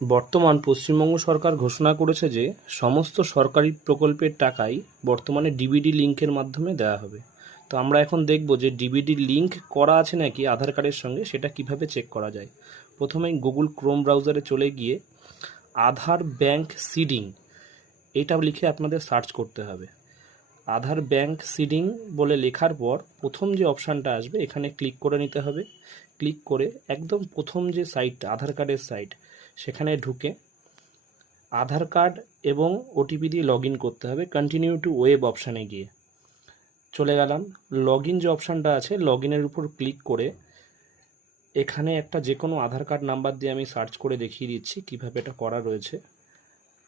বর্তমান পশ্চিমবঙ্গ সরকার ঘোষণা করেছে যে সমস্ত সরকারি প্রকল্পের টাকাই বর্তমানে ডিবিডি লিঙ্কের মাধ্যমে দেওয়া হবে। তো আমরা এখন দেখব যে ডিবিডি লিঙ্ক করা আছে নাকি আধার কার্ডের সঙ্গে, সেটা কিভাবে চেক করা যায়। প্রথমেই গুগল ক্রোম ব্রাউজারে চলে গিয়ে আধার ব্যাংক সিডিং এটা লিখে আপনাদের সার্চ করতে হবে। আধার ব্যাংক সিডিং বলে লেখার পর প্রথম যে অপশানটা আসবে এখানে ক্লিক করে নিতে হবে। ক্লিক করে একদম প্রথম যে সাইটটা আধার কার্ডের সাইট, সেখানে ঢুকে আধার কার্ড এবং ওটিপি দিয়ে লগ ইন করতে হবে। কন্টিনিউ টু ওয়েব অপশানে গিয়ে চলে গেলাম। লগ ইন যে অপশানটা আছে লগ ইনের উপর ক্লিক করে এখানে একটা যে কোনো আধার কার্ড নাম্বার দিয়ে আমি সার্চ করে দেখিয়ে দিচ্ছি কীভাবে এটা করা রয়েছে।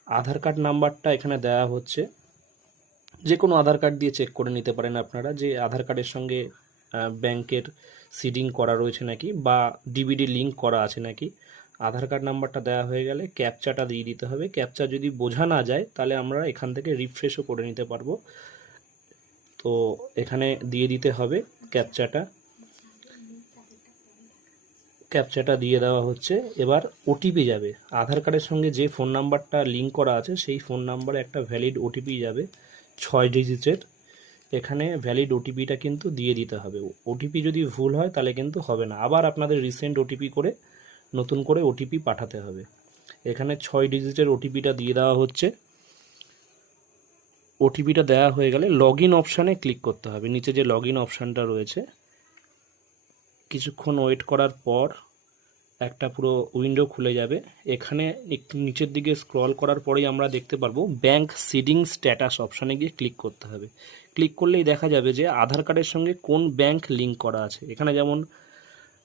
আধার কার্ড নাম্বারটা এখানে দেওয়া হচ্ছে, যে কোনো আধার কার্ড দিয়ে চেক করে নিতে পারেন আপনারা যে আধার কার্ডের সঙ্গে ব্যাংকের সিডিং করা রয়েছে নাকি বা ডিবিডি লিঙ্ক করা আছে নাকি। আধার কার্ড নাম্বারটা দেওয়া হয়ে গেলে ক্যাপচাটা দিয়ে দিতে হবে। ক্যাপচা যদি বোঝা না যায় তাহলে আমরা এখান থেকে রিফ্রেশও করে নিতে পারবো। তো এখানে দিয়ে দিতে হবে ক্যাপচাটা। ক্যাপচাটা দিয়ে দেওয়া হচ্ছে। এবার ওটিপি যাবে, আধার কার্ডের সঙ্গে যে ফোন নাম্বারটা লিঙ্ক করা আছে সেই ফোন নাম্বারে একটা ভ্যালিড ওটিপি যাবে 6 ডিজিটের। এখানে ভ্যালিড ওটিপিটা কিন্তু দিয়ে দিতে হবে। ওটিপি যদি ভুল হয় তাহলে কিন্তু হবে না, আবার আপনাদের রিসেন্ট ওটিপি করে নতুন করে ওটিপি পাঠাতে হবে। এখানে 6 ডিজিটের ওটিপিটা দিয়ে দেওয়া হচ্ছে। ওটিপিটা দেওয়া হয়ে গেলে লগ ইন অপশানে ক্লিক করতে হবে। নিচে যে লগ ইন অপশানটা রয়েছে, কিছুক্ষণ ওয়েট করার পর একটা পুরো উইন্ডো খুলে যাবে। এখানে একটু নিচের দিকে স্ক্রল করার পরেই আমরা দেখতে পারবো ব্যাংক সিডিং স্ট্যাটাস অপশানে গিয়ে ক্লিক করতে হবে। ক্লিক করলেই দেখা যাবে যে আধার কার্ডের সঙ্গে কোন ব্যাংক লিঙ্ক করা আছে। এখানে যেমন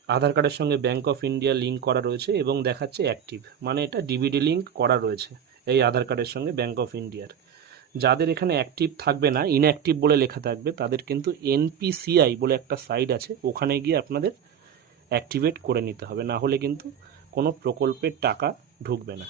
আধার কার্ডের সঙ্গে ব্যাংক অফ ইন্ডিয়া লিঙ্ক করা রয়েছে এবং দেখাচ্ছে অ্যাক্টিভ, মানে এটা ডিবিডি লিঙ্ক করা রয়েছে এই আধার কার্ডের সঙ্গে ব্যাংক অফ ইন্ডিয়ার। যাদের এখানে অ্যাক্টিভ থাকবে না, ইনঅ্যাক্টিভ বলে লেখা থাকবে, তাদের কিন্তু এনপিসিআই বলে একটা সাইট আছে, ওখানে গিয়ে আপনাদের অ্যাক্টিভেট করে নিতে হবে, না হলে কিন্তু কোনো প্রকল্পের টাকা ঢুকবে না।